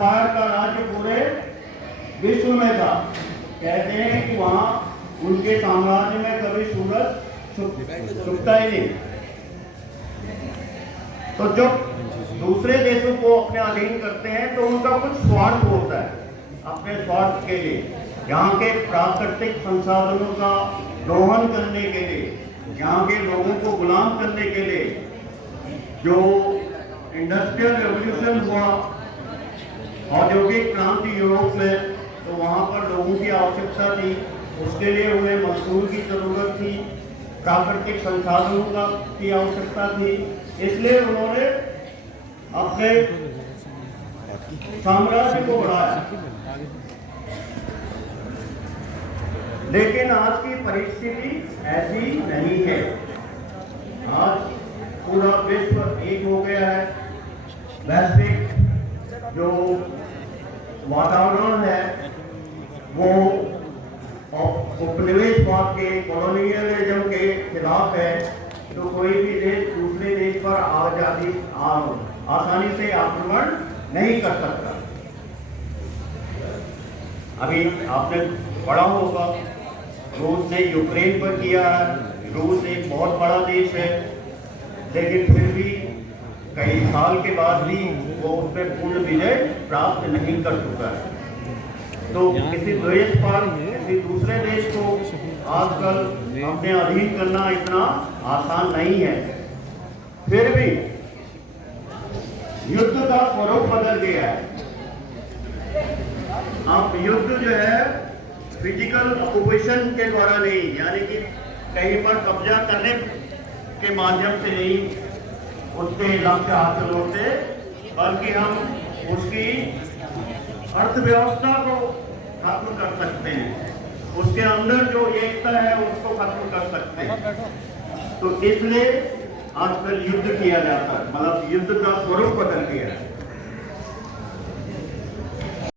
Empire का राज्य पूरे विश्व में था। कहते हैं कि वहां उनके साम्राज्य में कभी सूरज छुपता ही नहीं। तो जब दूसरे देशों को अपने अधीन करते हैं तो उनका कुछ स्वार्थ होता है, अपने स्वार्थ के लिए, यहाँ के प्राकृतिक संसाधनों का दोहन करने के लिए, यहाँ के लोगों को गुलाम करने के लिए। जो इंडस्ट्रियल रेवोल्यूशन हुआ, औद्योगिक क्रांति यूरोप में, तो वहाँ पर लोगों की आवश्यकता थी, उसके लिए उन्हें मजदूर की जरूरत थी, प्राकृतिक संसाधनों की आवश्यकता थी, इसलिए उन्होंने अपने साम्राज्य को बढ़ाया। लेकिन आज की परिस्थिति ऐसी नहीं है। आज पूरा विश्व एक हो गया है। वैश्विक जो वातावरण है वो उपनिवेशवाद के, कॉलोनियलिज्म के खिलाफ है। तो कोई भी देश दूसरे देश पर आसानी से आक्रमण नहीं कर सकता। अभी आपने पढ़ा होगा, रूस ने यूक्रेन पर किया है। रूस एक बहुत बड़ा देश है, लेकिन फिर भी कई साल के बाद भी वो उस पर पूर्ण विजय प्राप्त नहीं कर चुका है। तो किसी देश पर, किसी दूसरे देश को आजकल अपने अधीन करना इतना आसान नहीं है। फिर भी युद्ध का स्वरूप बदल गया है। अब युद्ध जो है फिजिकल ऑक्यूपेशन के द्वारा नहीं, यानी कि कहीं पर कब्जा करने के माध्यम से नहीं उसके लक्ष्य हासिल होते, बल्कि हम उसकी अर्थव्यवस्था को खत्म कर सकते हैं, उसके अंदर जो एकता है उसको खत्म कर सकते हैं। तो इसलिए आजकल युद्ध किया जाता है, मतलब युद्ध का स्वरूप बदल गया है।